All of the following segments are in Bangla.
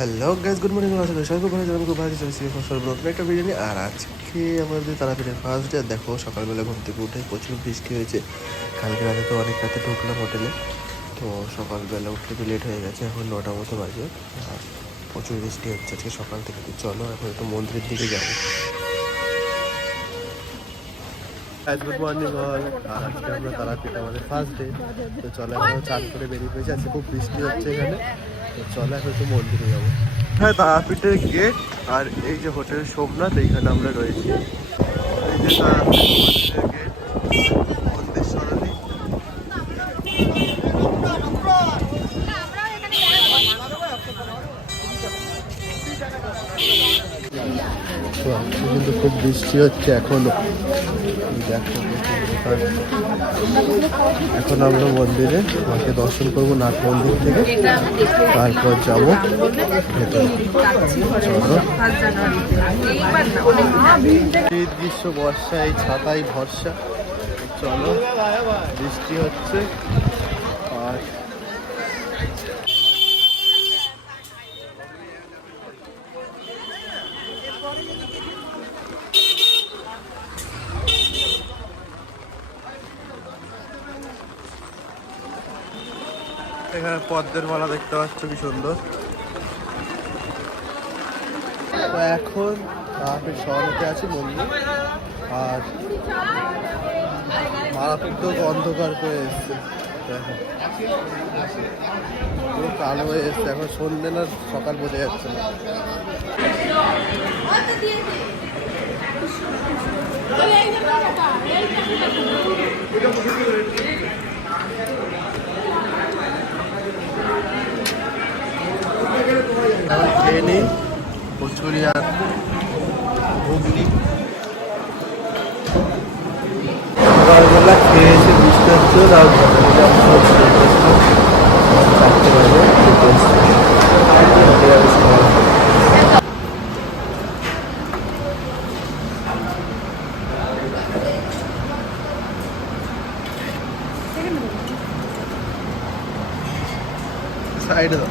Hello guys, good morning. সবাই খুব ভালো আছেন, আমি খুব ভালো আছি। সর্বপ্রথম একটা ভিডিও নিয়ে, আর আজকে আমাদের তারাপীঠের ফার্স্ট ডে। দেখো সকালবেলা ঘুম থেকে উঠে প্রচুর বৃষ্টি হয়েছে। কালকে রাতে তো অনেক রাতে ঢুকলাম হোটেলে, তো সকালবেলা উঠতে একটু লেট হয়ে গেছে। এখন 9টা মতো বাজে আর প্রচুর বৃষ্টি হচ্ছে আজকে সকাল থেকে। তো চলো এখন একটু মন্দিরের দিকে যাবো। Good morning all. আর আজকে আমরা তারাপীঠ আমাদের ফার্স্ট ডে, তো চলো এখন চান করে বেরিয়ে পড়েছি। আজকে খুব বৃষ্টি হচ্ছে এখানে, তো চলো এখন একটু মন্দিরে যাবো। হ্যাঁ, তারাপীঠের গেট আর এই যে হোটেল সোমনাথ, এইখানে আমরা রয়েছি। এই যে তারাপীঠ মন্দিরের গেট, মন্দির সরণি। কিন্তু খুব বৃষ্টি হচ্ছে এখনো। দেখো এখন আমরা মন্দিরে মাকে দর্শন করবো, নাথ মন্দির থেকে, তারপর যাবো ভেতরে। শীত গ্রীষ্ম বর্ষা, এই ছাতাই ভরসা। চলো, বৃষ্টি হচ্ছে আর এখানে পদ্মের মালা দেখতে পাচ্ছ, কি সুন্দর। তো এখন তারাপীঠ শহরেতে আছি মন্দির, আর মারাত্মক অন্ধকার করে এসছে। দেখো পুরো কালো হয়ে এসছে, এখন সন্ধ্যে না সকাল বোঝা যাচ্ছে না। খেয়ে নিই কচুরি আর ঘুগনি। সকালবেলা খেয়ে এসে বৃষ্টি হচ্ছে, আর সাইডে দাও।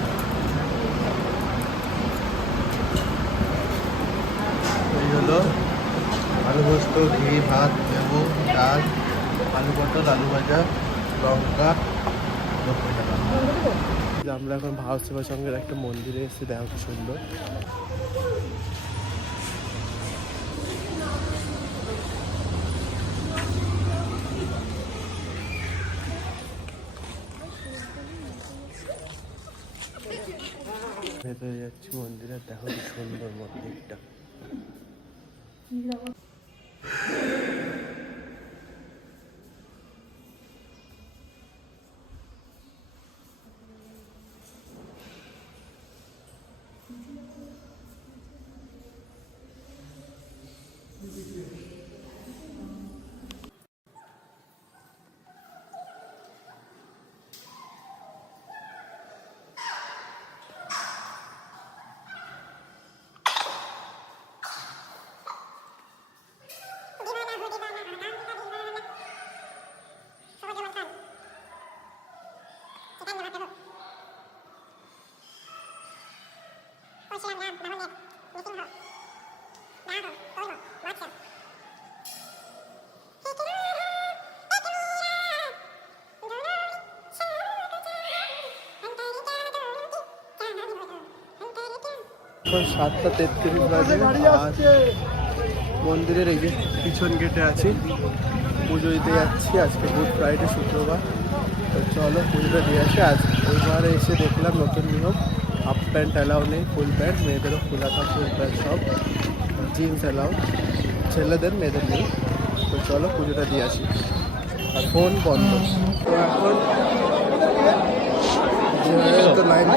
এই হলো আলু পোস্ত, ঘি, ভাত, লেবু, ডাল, আলু পটল, আলু ভাজা, লঙ্কা, 90 টাকা। আমরা এখন ভারত সেবা সংঘের একটা মন্দিরে এসেছি, দেখো কি সুন্দর। ভেতরে যাচ্ছি মন্দিরে, দেখো কি সুন্দর মন্দিরটা। এখন 7:33 বাজে, আর মন্দিরের এই যে পিছন গেটে আছি, পুজো দিতে যাচ্ছি। আজকে গুড ফ্রাইডে, শুক্রবার। তো চলো পুজোটা দিয়ে আসি। আজ ওইবারে এসে দেখলাম নতুন নিয়ম, হাফ প্যান্ট অ্যালাউ নেই, ফুল প্যান্ট। মেয়েদেরও ফুল হাতা, ফুল প্যান্ট সব, জিন্স অ্যালাউ, ছেলেদের, মেয়েদের নেই। তো চলো পুজোটা দিয়ে আসি, আর ফোন বন্ধ। তো এখন তো লাইন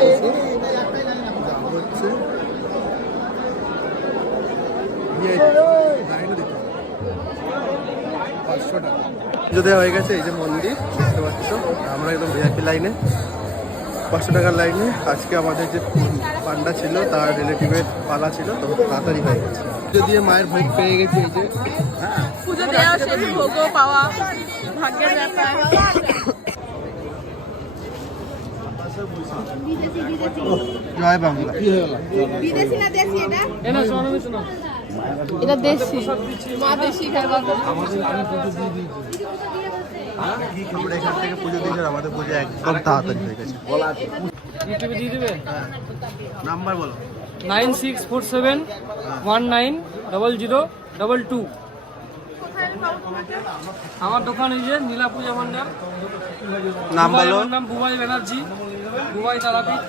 হচ্ছে, যদি হয়ে গেছে। এই যে মন্দির দেখতে পাচ্ছ, আমরা একদম ভিআইপি লাইনে, 500 টাকার লাইনে। আজকে আমাদের যে পান্ডা ছিল তার রিলেটিভের পালা ছিল, তো তাড়াতাড়ি হয়ে গেছে। যদি মায়ের ভোগ পেয়ে গেছি, এই যে পুজো দেওয়া শেষ, ভোগও পাওয়া ভাগ্যের ব্যাপার। জয় বাংলা। বিদেশি না দেশি এটা দেশি মা দেশি খাবার আমরা এখান থেকে পুজো দিয়েছি, আমাদের পুজো একদম তাড়াতাড়ি হয়ে গেছে। ইউটিউবে দিয়ে দেবে নাম্বার বলো। 9647190022। আমার দোকান এই যে নীলা পূজা ভান্ডার। নাম বলো। নাম বুবাই ব্যানার্জি, বুবাই তারাপীঠ।